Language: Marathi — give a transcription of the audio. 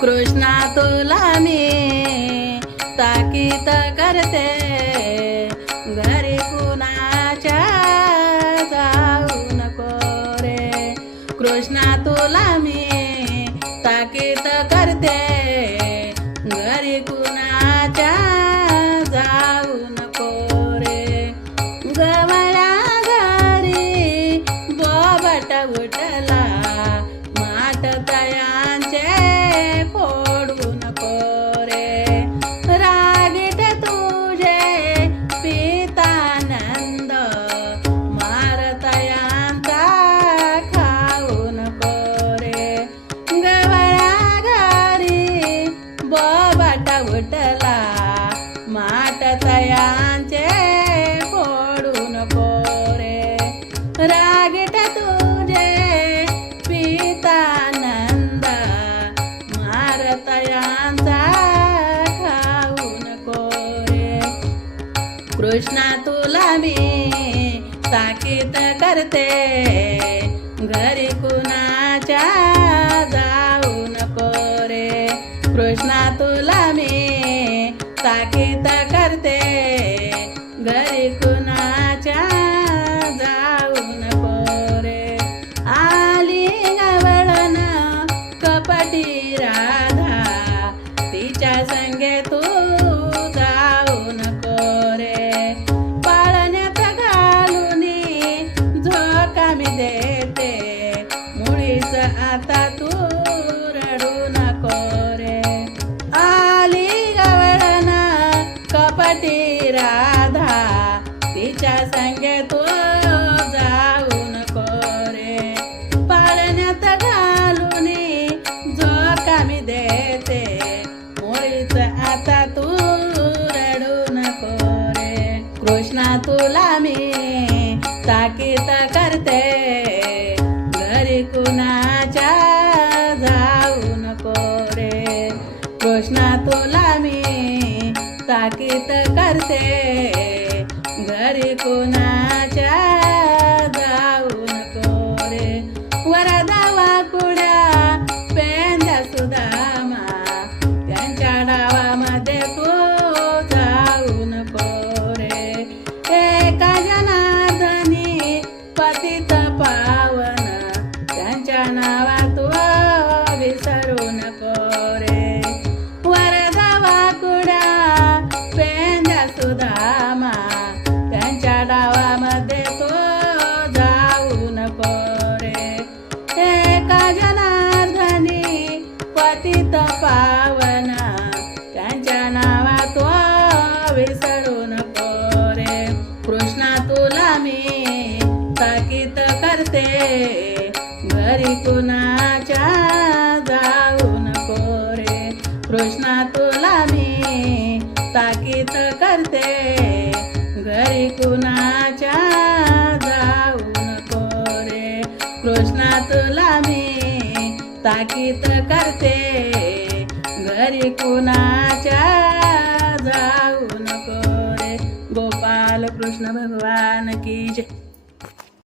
कृष्णा तुला मी ताकीद करते, घरी कुणाच्या जाऊ नको रे. कृष्णा तुला मी ताकीद करते, घरी कुणाच्या जाऊ नको रे. गवळ्या घरी बोबट उठला, माठ तयांचे फोडू नको रे. रागीट तुझे पितानंद, मार तयांचा खाऊ नको रे. गवळ्या घरी बोबट उठला, माठ तयांचे फोडू नको रे. रागीट तुझे पितानंद, मार तयांचा खाऊ नको रे. कृष्णा तुला मी ताकीद करते, घरी कुणाच्या जाऊ नको रे. कृष्णा तुला मी ताकीद करते, घरी कुणाच्या जाऊ नको रे. आली गवळण कपटी राधा, तिच्या संगे तू जाऊ नको रे. पाळण्यात घालून झोका मी देते, मुळीच आता तू रडू नको रे. आली गवळण कपटी राधा, तिच्या संगे तू जाऊ नको रे. पाळण्यात घालून झोका मी देते, मुळीच आता तू रडू नको रे. कृष्णा तुला मी ताकीद करते, घरी कुणाच्या जाऊ नको रे. कृष्णा तुला मी ताकीद करते, घरी कुणाच्या जाऊ नको रे. वरदा वाकुड्या पेंद्या सुदामा, त्यांच्या डावामध्ये तू जाऊ नको रे. एका जनार्दनी पतित पावन, त्यांच्या नावा तू विसरू नको रे. वरदा वाकुड्या पेंद्या सुदामा, त्यांच्या डावामध्ये तू जाऊ नको रे. एका जनार्दनी पतित पावन, त्यांच्या नावा तू विसरू नको रे. कृष्णा तुला मी ताकीद करते, घरी कुणाच्या जाऊ नको रे. कृष्णा तुला मी ताकीद करते, घरी कुणाच्या जाऊ नको रे. कृष्णा तुला मी ताकीद करते, घरी कुणाच्या जाऊ नको रे. गोपाल कृष्ण भगवान की जय.